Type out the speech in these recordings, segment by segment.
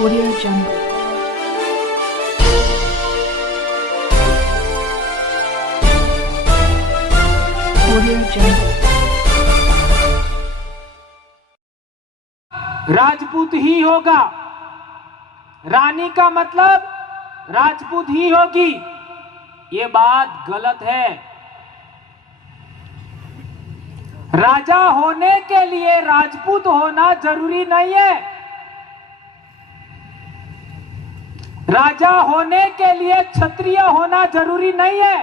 Audio Jungle. Audio Jungle. Rajput ही होगा। रानी का मतलब राजपूत ही होगी, ये बात गलत है। राजा होने के लिए राजपूत होना जरूरी नहीं है। राजा होने के लिए क्षत्रिय होना जरूरी नहीं है।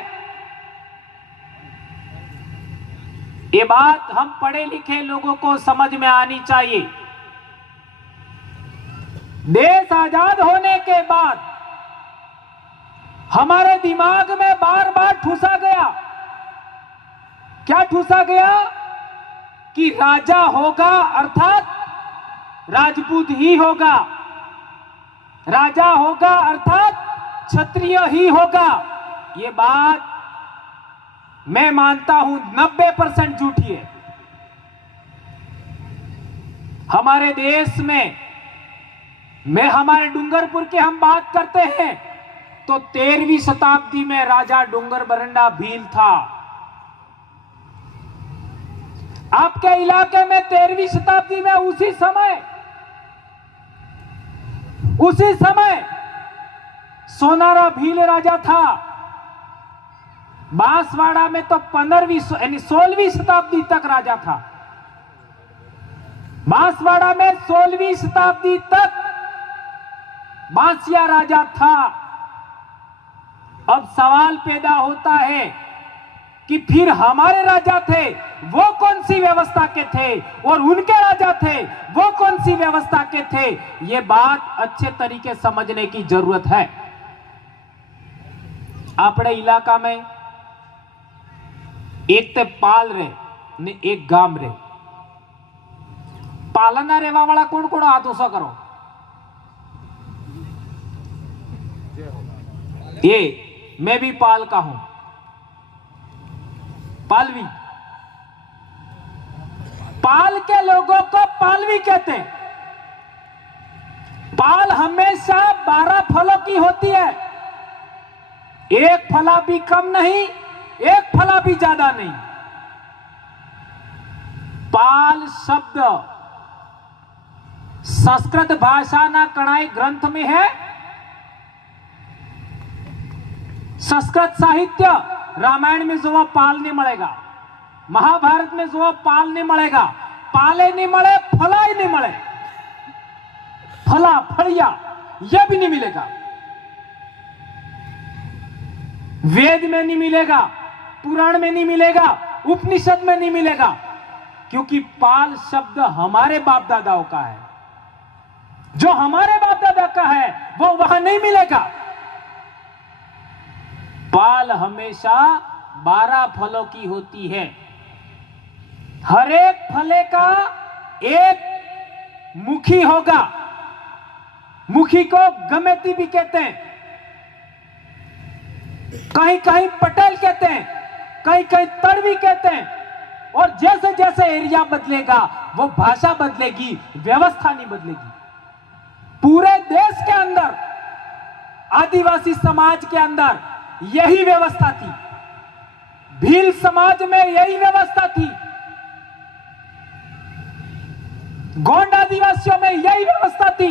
ये बात हम पढ़े लिखे लोगों को समझ में आनी चाहिए। देश आजाद होने के बाद हमारे दिमाग में बार बार ठूसा गया, क्या ठूसा गया कि राजा होगा अर्थात राजपूत ही होगा, राजा होगा अर्थात क्षत्रिय ही होगा। ये बात मैं मानता हूं 90% झूठी है। हमारे देश में हमारे डूंगरपुर के हम बात करते हैं तो 13वीं शताब्दी में राजा डूंगर बरंडा भील था। आपके इलाके में 13वीं शताब्दी में उसी समय सोनारा भील राजा था। बांसवाड़ा में तो 15वीं यानी 16वीं शताब्दी तक राजा था। बांसवाड़ा में 16वीं शताब्दी तक बांसिया राजा था। अब सवाल पैदा होता है कि फिर हमारे राजा थे वो कौन सी व्यवस्था के थे और उनके राजा थे वो कौन सी व्यवस्था के थे। ये बात अच्छे तरीके समझने की जरूरत है। अपने इलाका में एक ते पाल रहे ने एक गाम रहे। पालना रेवा वाला कौन कौन हाथ उसा करो। ये मैं भी पाल का हूं, पालवी। पाल के लोगों को पालवी कहते हैं। पाल हमेशा 12 फलों की होती है, एक फला भी कम नहीं, एक फला भी ज्यादा नहीं। पाल शब्द संस्कृत भाषा ना कणाई ग्रंथ में है। संस्कृत साहित्य रामायण में जो पाल नहीं मिलेगा, महाभारत में जो पाल नहीं मिलेगा, पाले नहीं मिले, फला ही नहीं मिले, फला फड़िया यह भी नहीं मिलेगा। वेद में नहीं मिलेगा, पुराण में नहीं मिलेगा, उपनिषद में नहीं मिलेगा, क्योंकि पाल शब्द हमारे बाप दादाओं का है। जो हमारे बाप दादा का है वो वहां नहीं मिलेगा। पाल हमेशा 12 फलों की होती है। हर एक फले का एक मुखी होगा। मुखी को गमेती भी कहते हैं, कहीं कहीं पटेल कहते हैं, कहीं कहीं तड़वी कहते हैं। और जैसे जैसे एरिया बदलेगा वो भाषा बदलेगी, व्यवस्था नहीं बदलेगी। पूरे देश के अंदर आदिवासी समाज के अंदर यही व्यवस्था थी, भील समाज में यही व्यवस्था थी, गोंड आदिवासियों में यही व्यवस्था थी,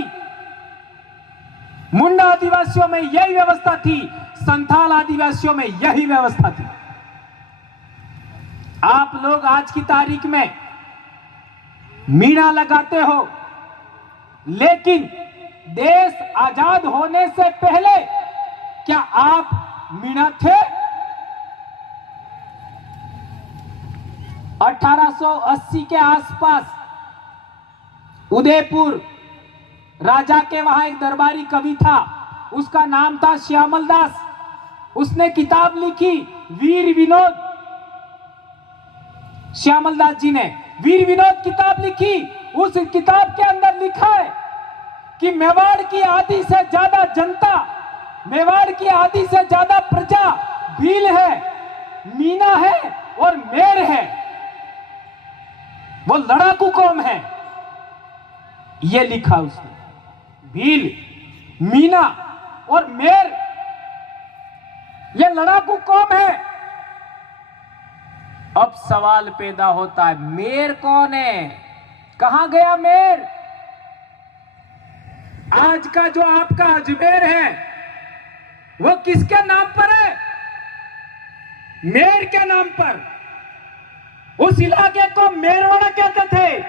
मुंडा आदिवासियों में यही व्यवस्था थी, संथाल आदिवासियों में यही व्यवस्था थी। आप लोग आज की तारीख में मीणा लगाते हो, लेकिन देश आजाद होने से पहले क्या आप मीणा थे? 1880 के आसपास उदयपुर राजा के वहां एक दरबारी कवि था, उसका नाम था श्यामल दास। उसने किताब लिखी वीर विनोद। श्यामल दास जी ने वीर विनोद किताब लिखी। उस किताब के अंदर लिखा है कि मेवाड़ की आधी से ज्यादा जनता, मेवाड़ की आधी से ज्यादा प्रजा भील है, मीना है और मेर है। वो लड़ाकू कौम है, ये लिखा उसने। भील, मीना और मेर, ये लड़ाकू कौम है। अब सवाल पैदा होता है, मेर कौन है? कहां गया मेर? आज का जो आपका अजमेर है वो किसके नाम पर है? मेर के नाम पर। उस इलाके को मेरवाड़ा कहते थे।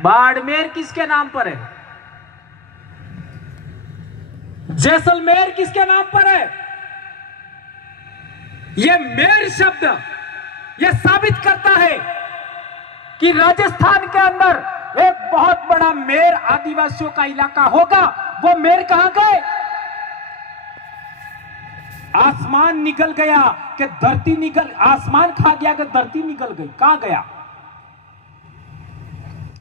बाड़मेर किसके नाम पर है? जैसलमेर किसके नाम पर है? यह मेर शब्द यह साबित करता है कि राजस्थान के अंदर एक बहुत बड़ा मेर आदिवासियों का इलाका होगा। वो मेर कहां गए? आसमान निकल गया कि धरती निकल, आसमान खा गया कि धरती निकल गई, कहां गया?